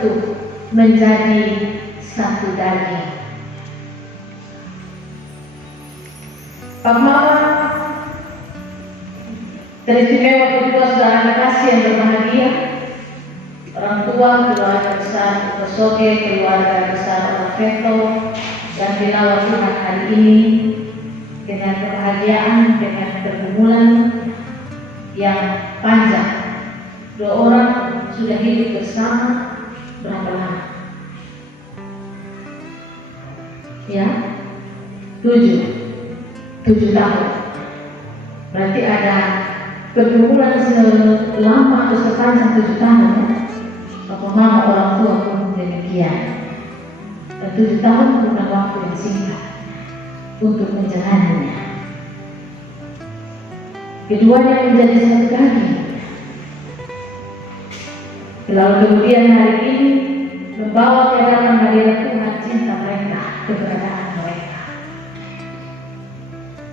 bersekutu menjadi satu daging. Pak Mama, teristimewa kedua saudara kasih yang berbahagia, orang tua keluarga besar Soge, keluarga besar Orang Veto, dan dilawat Tuhan hari ini dengan kebahagiaan, dengan pergumulan yang panjang. Dua orang sudah hidup bersama berapa lama? Ya, 7 tahun. Berarti ada pergumulan selama atau sepanjang 7 tahun ya. Bapak mama orang tua pun demikian. Dan 7 tahun bukan waktu yang singkat untuk menjalaninya. Keduanya menjadi satu daging. Lalu kemudian hari ini membawa ke dalam hadirat Tuhan cinta mereka, keberadaan mereka.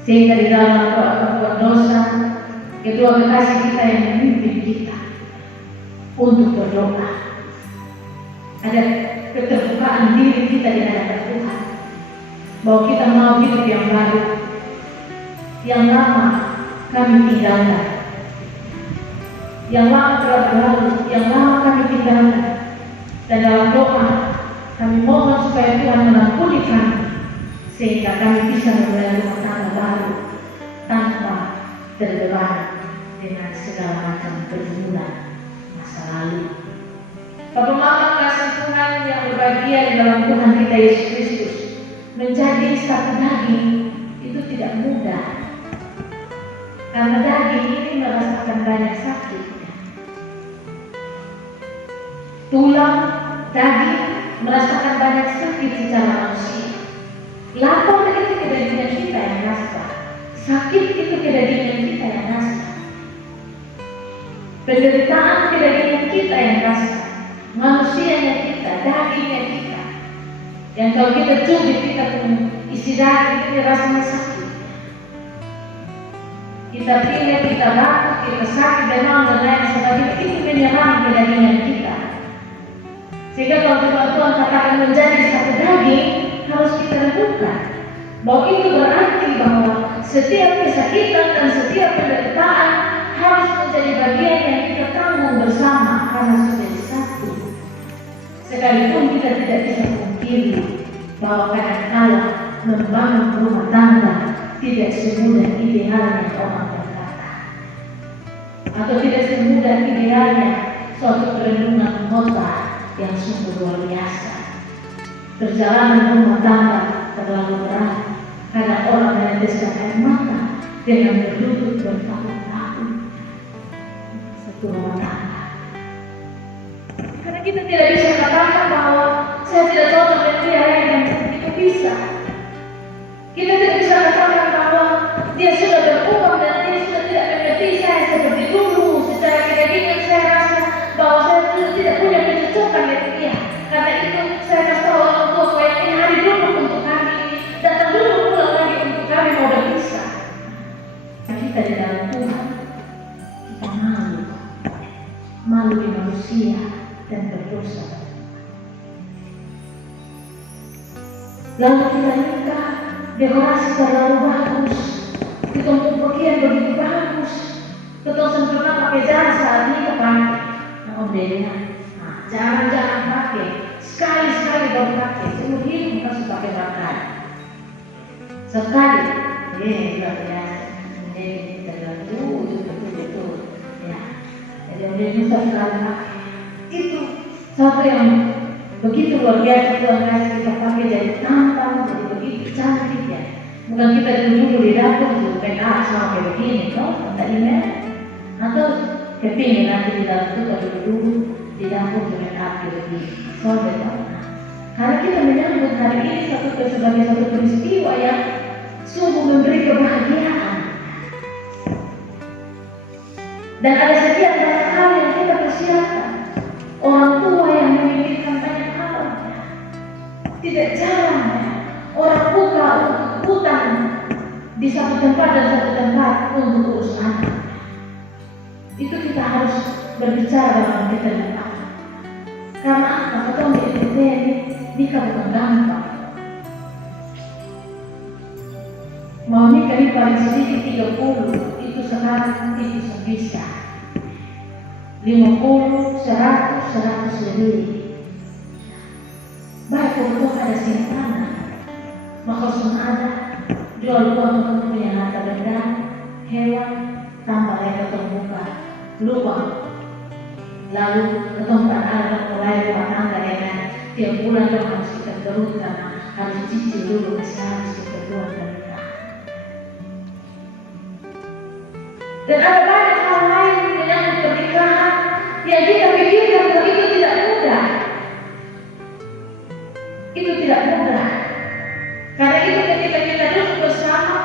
Sehingga di dalam perbuatan dosa, kedua kekasih kita yang memimpin kita untuk berdoa. Ada keterbukaan diri kita di hadapan Tuhan, bahwa kita mau hidup yang baru, yang lama kami tinggalkan, yang lama telah berlalu, yang lama kami tinggalkan. Dan dalam doa kami mohon supaya Tuhan mengampuni kami, sehingga kami bisa memulai rumah tangga baru tanpa terbeban dengan segala macam pergumulan masa lalu. Bapak Mama kasih Tuhan yang berbahagia di dalam Tuhan kita Yesus Kristus, menjadi satu daging itu tidak mudah, karena daging ini merasakan banyak sakit. Tulang, daging merasakan banyak sakit secara manusia. Lapar itu kedagingnya kita yang rasa, sakit itu kedagingnya kita yang rasa, penderitaan kedagingnya kita yang rasa, manusianya kita, dagingnya kita. Yang kalau kita cubit kita pun isi daging kita rasanya sakit. Kita pilih, kita batuk, kita sakit demam dan lain sebagainya, itu menyerang kedagingnya kita. Sehingga kalau Tuhan katakan menjadi satu daging, harus kita lakukan. Bahwa itu berarti bahwa setiap kesakitan dan setiap penderitaan harus menjadi bagian yang kita tanggung bersama karena sudah satu. Sekalipun kita tidak bisa memungkiri bahwa kadang-kala membangun rumah tangga tidak semudah idealnya orang berkata, atau tidak semudah idealnya suatu perlindungan kota yang sungguh luar biasa. Perjalanan rumah tangga terlalu berat karena orang meneteskan air mata dengan berduduk bertahun-tahun satu rumah tangga. Karena kita tidak bisa katakan bahwa saya tidak cocok dengan dia dan itu bisa. Kita tidak bisa katakan bahwa dia sudah berubah dan dia sudah tidak mengerti saya seperti dulu. Secara keyakinan saya rasa bahwa saya sudah tidak punya kecocokan dengan dia. Karena itu saya kasih tahu orang tua bahwa ini hari dulu untuk kami, datang dulu pulang lagi untuk kami mau berpisah. Kita di dalam Tuhan kita malu di manusia dan berdosa. Lalu kita nikah, dekorasi terlalu bagus, kita pakaian begitu bagus, kita sempurna pakai jasa saat nikah pakai, modelnya, jangan pakai, sekali baru pakai, seumur hidup harus pakai pakaian, sekali, kita biasa, kita bilang betul, ya, jadi modelnya sekali pakai, itu satu yang begitu luar biasa Tuhan kasih kita pakai jadi tampan, jadi begitu cantik ya. Bukan kita dulu di dapur juga make up sama kayak begini, toh, entah ini, atau kepingin nanti di dalam itu kalau dulu di dapur juga make up kayak begini, sobat. Karena kita menyambut hari ini sebagai satu peristiwa yang sungguh memberi kebahagiaan. Dan ada sekian banyak hal yang kita persiapkan. Orang tua yang memikirkan banyak hal, tidak jarang orang buka untuk hutang di satu tempat dan satu tempat untuk urus anak. Itu kita harus berbicara dalam kita. Karena apa? Nikah bukan gampang. Mau nikah di paling sedikit 30, itu sekarang itu bisa. 50, 100 lebih. Baik untuk ada simpanan, maka semua ada jual buah untuk punya harta benda, hewan, tambah lagi terbuka, lubang. Lalu ketempat ada mulai rumah tangga dengan tiap bulan yang harus kita terus karena harus cicil dulu masih harus kita buat dan nikah. Dan ada banyak hal lain menyangkut pernikahan yang kita pikirkan bahwa itu tidak mudah. Itu tidak mudah. Karena itu ketika kita duduk bersama,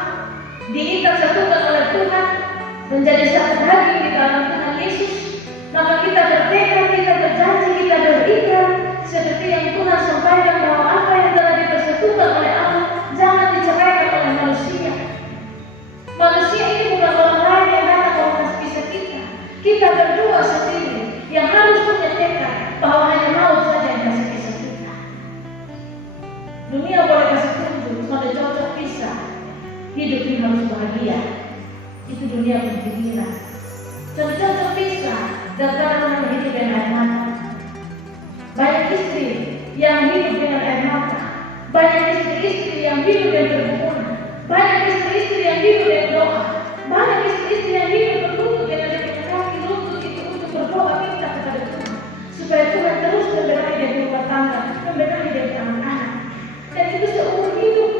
diikat satukan oleh Tuhan, menjadi satu daging di dalam Tuhan Yesus, maka kita bertekad, kita berjanji, kita berikat seperti yang Tuhan sampaikan bahwa apa yang telah dipersatukan oleh Allah jangan diceraikan oleh manusia. Manusia ini bukan orang lain yang datang memisah kita. Kita berdua sendiri yang harus punya tekad bahwa hanya maut saja yang kasih kisah kita. Dunia boleh kasih tunjuk, pada cocok pisah. Hidup ini harus bahagia. Itu dunia pemikiran. Cocok pisah dan karena hidup dengan air mata. Banyak istri yang hidup dengan air mata. Banyak istri-istri yang hidup dengan permohonan. Banyak istri-istri yang hidup dengan doa. Banyak istri-istri yang hidup berlutut dengan kaki lutut itu untuk berdoa minta kepada Tuhan supaya Tuhan terus memberkati dia rumah tangga, memberkati dia anak-anak. Dan itu seumur hidup.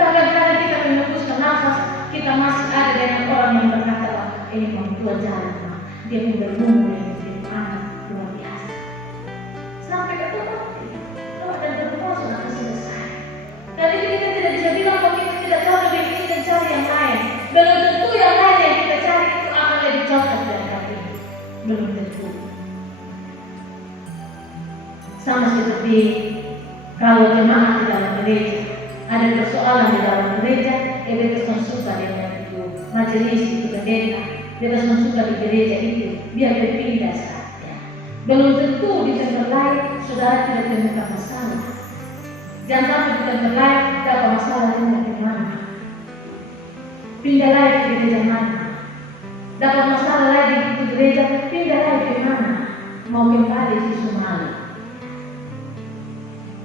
Bahkan karena kita menembuskan nafas, kita masih ada dengan orang yang berkata, ini mau tua jalan, dia pun bergumul dengan hidup anak luar biasa. Sampai ke tempat doa dan berdoa sudah selesai. Dan itu kita tidak bisa bilang bahwa kita tidak cocok dengan ini dan cari yang lain. Belum tentu yang lain yang kita cari itu akan lebih cocok dari kami. Belum tentu. Sama seperti kalau jemaat di dalam gereja ada persoalan di dalam gereja, bebas konsulta dengan itu majelis itu pendeta, bebas konsulta di gereja itu biar berpindah saja. Belum tentu di tempat lain saudara tidak menemukan masalah. Jangan sampai di tempat lain dapat masalah dengan mana. Pindah lagi ke gereja mana? Dapat masalah lagi di gereja, pindah lagi ke mana? Mau kembali di Sumali.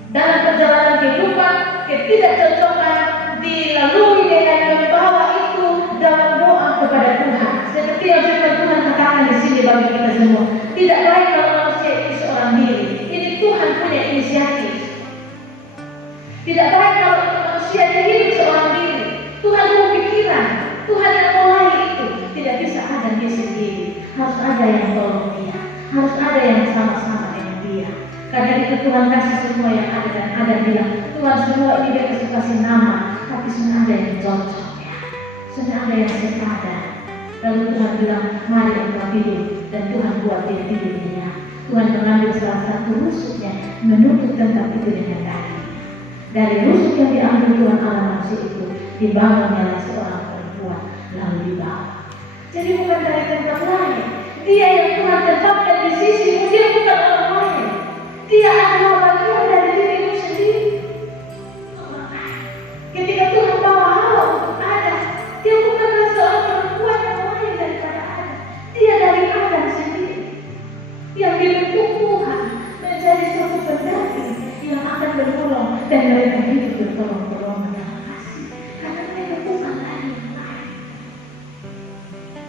Dalam perjalanan kehidupan, ketidakcocokan dilalui dengan membawa itu dalam doa kepada Tuhan. Seperti yang firman Tuhan katakan di sini bagi kita semua. Tidak baik kalau manusia itu seorang diri. Ini Tuhan punya inisiatif. Tidak baik kalau manusia hidup seorang diri. Tuhan punya pikiran. Tuhan yang mulai itu. Tidak bisa ada dia sendiri. Harus ada yang tolong dia. Harus ada yang sama-sama dengan dia. Karena itu Tuhan kasih semua yang ada dan ada bilang Tuhan semua ini dia kasih nama, tapi semua ada yang cocok ya. Semua ada yang sepadan. Lalu Tuhan bilang mari engkau pilih dan Tuhan buat dia pilihnya. Tuhan mengambil salah satu rusuknya menutup tempat itu dengan daging. Dari rusuk yang diambil Tuhan Allah manusia itu dibangunnya seorang perempuan lalu dibawa. Jadi bukan dari tempat lain. Dia yang Tuhan tetapkan di sisimu, dia bukan orang lain. Dia adalah bagian dari dirimu sendiri. Ketika Tuhan bawa Hawa untuk Adam, dia bukanlah seorang perempuan yang lain daripada Adam. Dia dari Adam sendiri. Yang dibentuk Tuhan menjadi suatu pendamping yang akan bertolong dan mereka hidup bertolong-tolongan dalam kasih. Karena mereka bukan lain yang lain.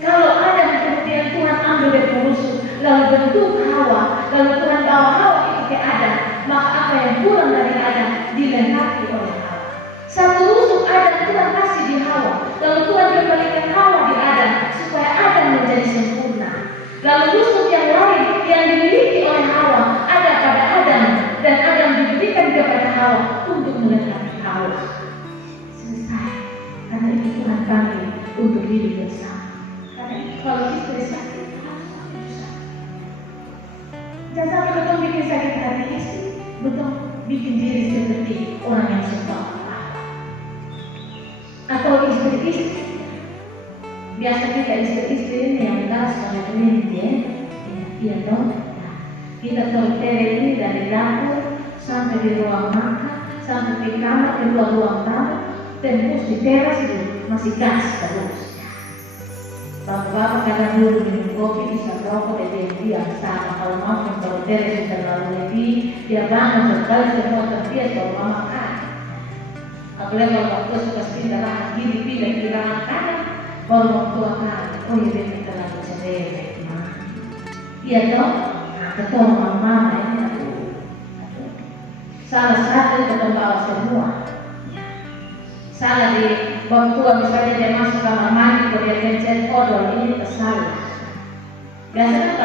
Kalau Adam kemudian Tuhan ambil dari rusuk, lalu bentuk Hawa, lalu Tuhan bawa Hawa ke Adam, maka apa yang kurang dari Adam dilengkapi oleh Hawa. Satu rusuk Adam Tuhan kasih di Hawa, lalu Tuhan kembalikan Hawa di Adam supaya Adam menjadi sempurna. Lalu rusuk yang lain yang dimiliki oleh Hawa ada pada Adam dan Adam diberikan kepada Hawa untuk melengkapi Hawa. Selesai. Karena itu Tuhan panggil untuk hidup bersama. Karena itu kalau istri sakit harus bersama. Jangan sampai betul bikin sakit hati istri, betul bikin diri seperti orang yang suka apa. Atau istri-istri, biasa kita istri-istri ini yang gas oleh ini ya, dong. Kita taruh tele ini dari dapur, sampai di ruang makan, sampai di kamar, di luar ruang tamu, tembus di teras itu masih gas terus. Bapak-bapak kadang dulu minum kopi bisa rokok dari yang sama. Kalau mau kalau teras sudah terlalu lebih, dia bangun sekali semua terbiasa kalau mama kan. Apalagi kalau waktu suka pindah tangan kiri pindah ke tangan kanan, baru waktu akan oh ya betul terlalu cerewet. Iya dong, ketemu mama ini salah satu ketemu bawa semua. Salah di waktu misalnya dia masuk kamar mandi, kalau dia pencet odol ini tersalah. Biasanya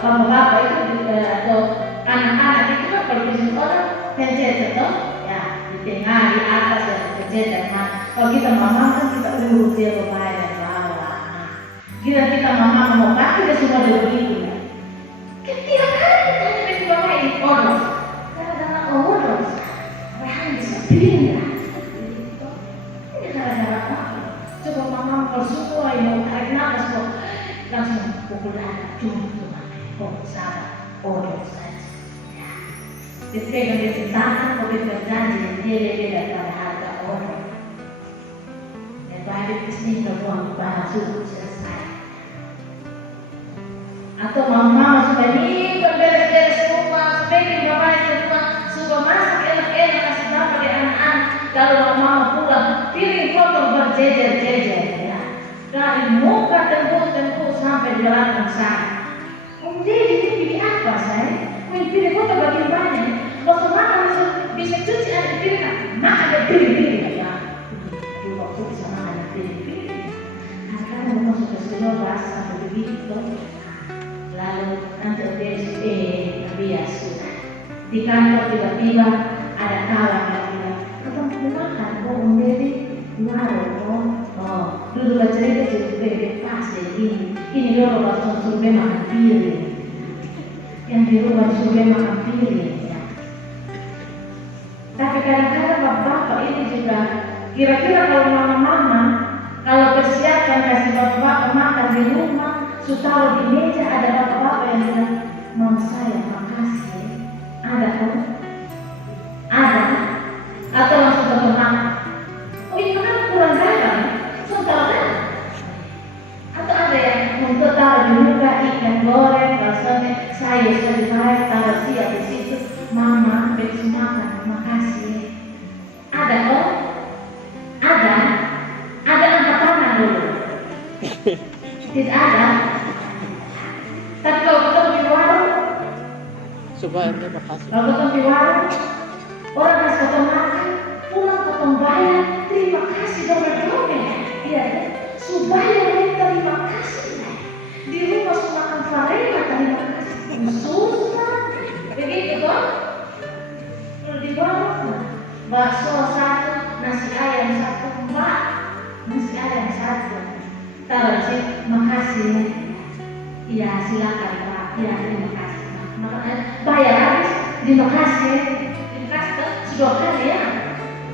kalau bapak itu atau anak-anak itu kan kalau pencet odol pencet itu ya di tengah, di atas ya pencet dan kalau kita mama kan kita urut dia ke bawah bawah. Kita mama mau pakai dia semua dia begitu ya. Ketiap hari kita di bawah ini odol, karena odol, bahan bisa pindah. Coba mama kalau semua yang tarik nafas kok langsung pukul anak cuma sabar odol saja. Dipegang di tangan, kau berjanji dia dapat harga odol. Dan balik kesini keluar bahas sudah selesai. Atau mama sudah ini beres-beres semua, sebagian bapaknya semua sudah masak enak-enak kasih bapak di anak-anak. Kalau mama pulang piring kotor berjejer-jejer ya. Dari muka tembus sampai di belakang saya. Jadi pilih apa saya? Piring kotor bagian banyak. Waktu makan bisa cuci ada piring, makan ada piring-piring ya. Aduh waktu bisa makan ada piring-piring. Kadang-kadang masuk ke sekolah rasa begitu. Lalu nanti biasa sudah. Di kantor tiba-tiba ada kawan yang bilang, ketemu makan kok menjadi warung dulu cerita jadi pas ini dia orang survei makan piring yang di rumah survei makan piring ya. Tapi kadang-kadang bapak ini juga kira-kira kalau mama-mama kalau persiapkan kasih bapak makan di rumah taruh di meja ada bapak-bapak yang bilang mama saya makasih ada kok ada atau langsung ke makan oh ini kan kurang garam tahu kan atau ada yang untuk taruh di muka ikan goreng rasanya saya sudah taruh siap di situ mama besok makan makasih ada kok ada angkat tangan dulu tidak ada. Tapi kalau ketemu di warung, supaya dia makasih. Kalau ketemu di warung, orang kasih potong makan, pulang potong bayar, terima kasih dompet. Iya, supaya dia terima kasih. Di rumah semua makan farela, terima kasih. Susah, begitu toh? Kalau di warung, bakso satu, nasi ayam satu, mbak, nasi ayam satu. Taruh sih, makasih. Iya silakan Pak, iya terima kasih. Bayar habis, terima kasih sudah kali ya.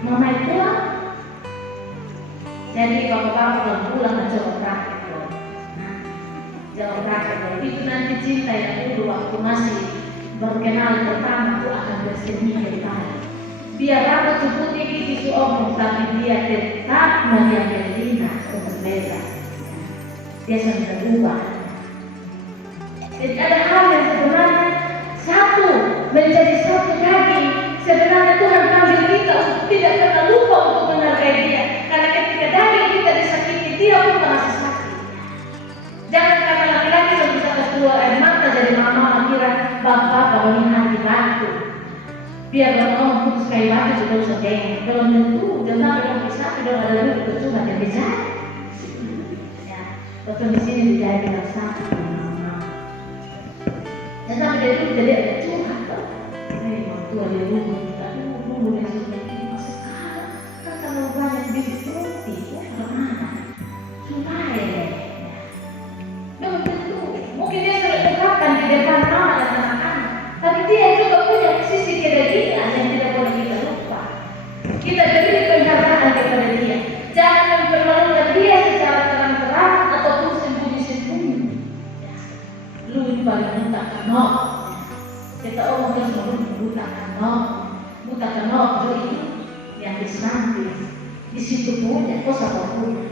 Mama itu pulang. Jadi bapak-bapak kalau pulang mencoba praktek loh. Jawab praktek loh. Itu nanti cinta yang dulu waktu masih baru kenal pertama itu akan bersemi kali. Biar rambut putih itu omong tapi dia tetap menjaga Lina untuk beda. Dia sampai berubah. Jadi ada hal yang sebenarnya satu menjadi satu daging. Sebenarnya Tuhan panggil kita untuk tidak pernah lupa untuk menghargai Dia. Karena ketika daging kita disakiti, Dia pun merasa sakit. Jangan karena laki-laki yang bisa keluar air mata jadi mama kira bapak ini hati batu. Biar orang putus kayu batu juga usah dengeng. Belum tentu jangan yang bisa tidak ada lagi percuma dan bisa. Ya, betul di sini tidak ada sakit. Dan sampai dari itu jadi ada curhat toh. Memang tua dia dulu yang sudah ini sekarang kan kalau banyak bibit roti kemana? Supaya belum tentu. Mungkin dia sudah ungkapkan di depan mama dan anak-anak. Tapi dia juga punya sisi kedagingan yang tidak boleh kita lupa. Kita beri penghargaan kepada dia. Jangan mempermalukan dia secara terang-terang ataupun sembunyi-sembunyi. Lu ini paling buta no. Kita orang harus buta no. buta kenal itu yang disenanti di situ punya kosa punya.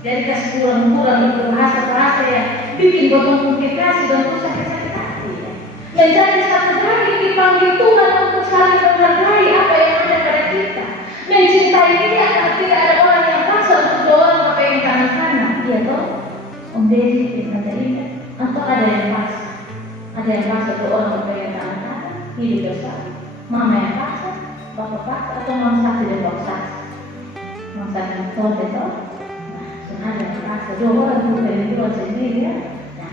Jadi kasih kurang-kurang itu bahasa yang bikin botol komplikasi dan terus sakit-sakit hati. Menjadi satu hari dipanggil Tuhan untuk saling menghargai apa yang ada pada kita. Mencintai dia karena tidak ada orang yang paksa untuk doang apa yang kanan-kanan. Iya toh? Om Desi ada ini atau ada yang paksa? Ada yang paksa untuk orang apa yang kanan-kanan? Hidup dosa. Mama yang paksa, bapak paksa atau mama saksi dan bapak saksi. Mama saksi yang betul. Ada merasa dua orang bukan dari dua sendiri ya. Nah,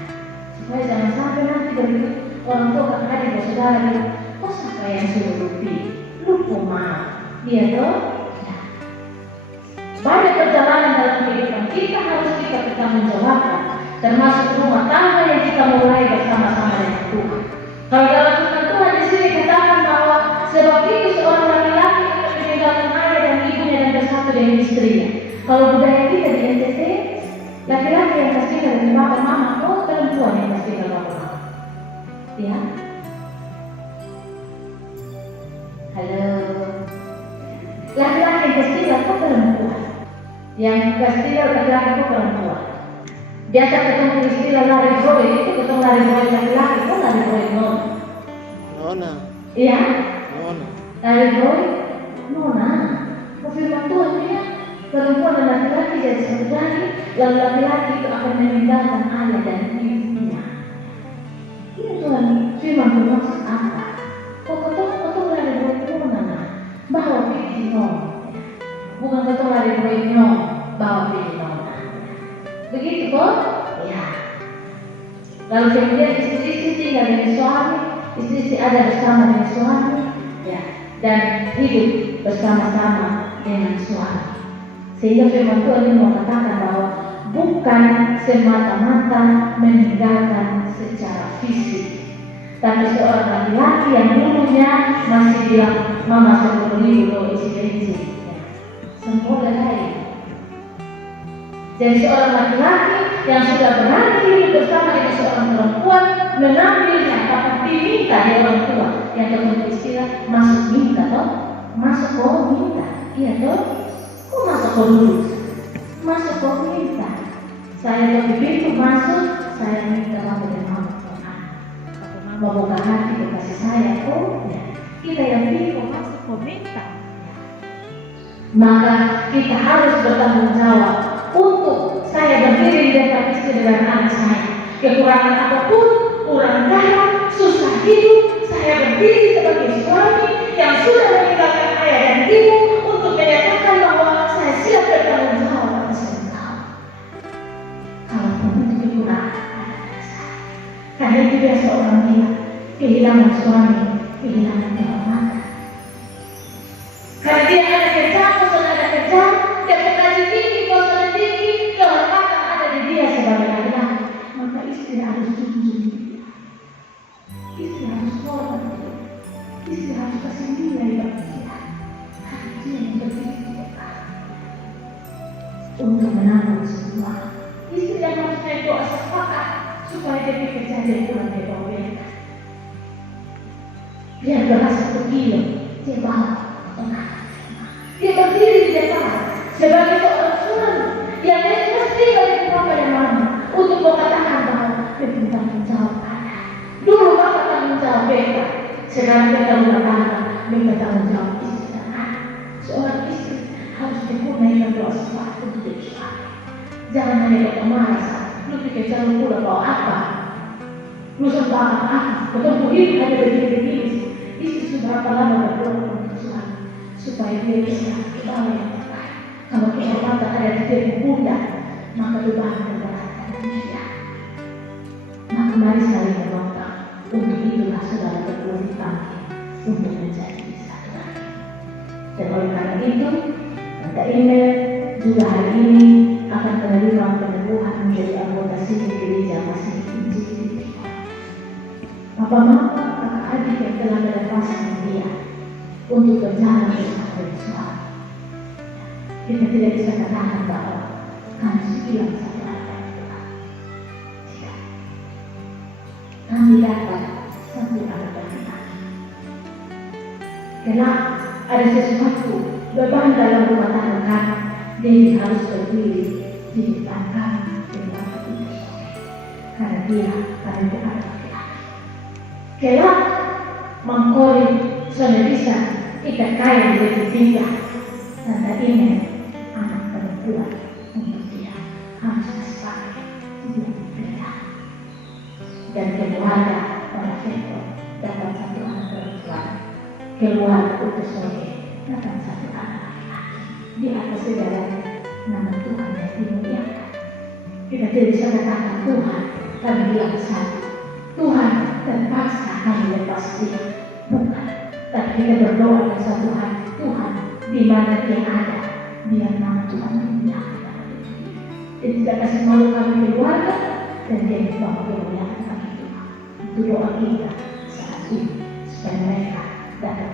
supaya jangan sampai nanti dari orang tua kakak adik dan saudara dia, kok siapa yang suruh lupa maaf, dia tuh. Nah, banyak perjalanan dalam kehidupan kita harus kita bertanggungjawabkan, termasuk rumah tangga yang kita mulai bersama-sama dengan Tuhan. Kalau dalam firman Tuhan di sini katakan bahwa sebab itu seorang laki-laki akan meninggalkan ayah dan ibunya dan bersatu dengan istrinya. Kalau budaya kita di NTT, laki-laki yang pasti dari bapak mama, oh perempuan yang pasti dari bapak mama. Ya. Halo. Laki-laki yang pasti dari perempuan. Yang pasti dari laki-laki itu perempuan. Biasa ketemu istilah lari boy, itu ketemu lari boy laki-laki, kok lari boy nona? Nona. Iya. Nona. Lari boy nona. Firman Tuhan ya. Perempuan dan laki-laki jadi saudari, lalu laki-laki itu akan meninggalkan ayah dan ibunya. Ini Tuhan firman bermaksud apa? Kau lari boy mana? Bawa pergi nona. Bukan kau lari boy nona, bawa pergi nona. Begitu kok? Ya. Lalu kemudian istri-istri tinggal dengan suami, istri-istri ada bersama dengan suami, ya, dan hidup bersama-sama dengan suami. Sehingga firman Tuhan ini mengatakan bahwa bukan semata-mata meninggalkan secara fisik, tapi seorang laki-laki yang dulunya masih bilang mama saya perlu loh isi-isi, semua lain. Jadi seorang laki-laki yang sudah berani hidup bersama dengan seorang perempuan mengambilnya tapi diminta dari orang tua yang ketemu istilah masuk minta toh, masuk kau minta, iya toh. Kok masuk kau dulu? Masuk kau minta. Saya ke pintu masuk, saya minta kamu dan mama Tuhan. Mau buka hati kasih saya, oh ya. Kita yang pintu masuk kau minta. Maka kita harus bertanggung jawab untuk saya berdiri di depan istri dan anak saya. Kekurangan apapun, kurang darah, susah hidup, saya berdiri sebagai suami yang sudah meninggalkan ayah dan ibu untuk menyatakan bahwa saya siap bertanggung jawab atas engkau. Kalaupun itu kekurangan pada saya. Karena itu biasa orang bilang, kehilangan suami, kehilangan kehormatan. Karena dia ada kejam, bosan ada kejam, dia gaji tinggi, bosan tinggi, kehormatan ada di dia sebagai laki-laki. Maka istri harus junjung dia. Istri harus hormat dia. Istri harus kasih nilai bagi dia. Karena dia yang berdiri untuk menanggung semua. Istri yang harus naik doa sepakat supaya dia bekerja dan pulang dia bawa beres. Dia beras 1 kilo, dia bawa ke tengah. Dia berdiri di depan sebagai seorang suami yang mesti bagi bapak dan mama untuk mengatakan bahwa dia bertanggung jawab ada. Dulu bapak tanggung jawab beta, sekarang beta rumah tangga bertanggung jawab istri dan anak. Seorang istri harus dikurniakan doa sesuatu untuk suami. Jangan hanya kata marah, lu pikir jangan pula bawa apa? Lu sempat apa? Ketemu hidup ada begini-begini. Istri sudah berapa lama berdoa untuk suami supaya dia bisa kembali yang terbaik. Kalau kehormatan ada di dia pundak, maka beban berat dia. Maka mari saling menolong. Untuk itulah saudara berdua dipanggil untuk menjadi satu lagi. Dan oleh karena itu, Tante Email juga hari ini akan menerima peneguhan menjadi anggota sini gereja masih Injil. Bapak Mama, kakak adik yang telah melepaskan dia untuk berjalan bersama dengan suami. Kita tidak bisa katakan bahwa kami sekian satu anak Tuhan. Tidak. Kami dapat satu anak laki-laki. Kelak ada sesuatu beban dalam rumah tangga kami, Dewi harus berdiri di depan kami dengan begitu karena dia ada laki-laki. Kelak mengkori sudah bisa kita kaya lebih tinggal, tanda ini anak perempuan untuk dia harus sepakai dia berbeda. Dan keluarga orang Feko dapat satu anak perempuan, keluarga utus Sohe dapat satu anak laki-laki. Di atas segalanya nama Tuhan yang dimuliakan. Kita tidak bisa katakan Tuhan kami bilang satu, Tuhan terpaksa kami lepas dia, bukan. Tapi kita berdoa kepada Tuhan, Tuhan di mana dia ada, biar nama Tuhan dimuliakan dalam hidup kita. Dia tidak kasih malu kami keluarga, dan dia membawa kemuliaan bagi Tuhan. Itu doa kita saat ini supaya mereka dapat